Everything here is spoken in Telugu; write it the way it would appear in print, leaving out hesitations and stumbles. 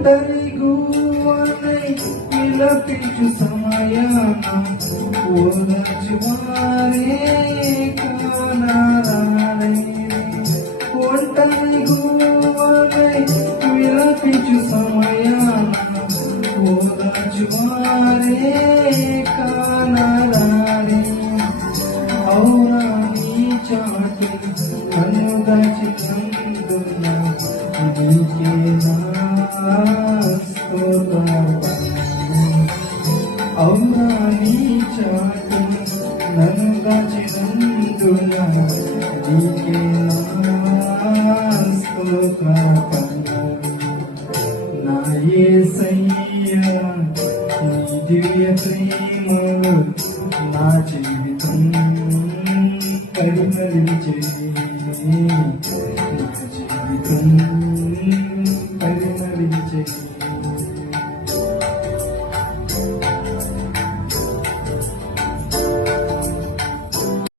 ఒంటరి గువ్వలై విలపించు సమయాన ఓదార్చువారే కానరారే. ఒంటరి గువ్వలై విలపించు సమయాన ఓదార్చువారే కానరారే. ఔరా నీ చాటు నన్ను దాచినందున నీకే నా స్తోత్రం. ఔరా నీ చాటు నన్ను దాచినందున నీకే నా స్తోత్రం. నా యేసయ్యా నీ దివ్య ప్రేమలో నా జీవితం పరిమళించే.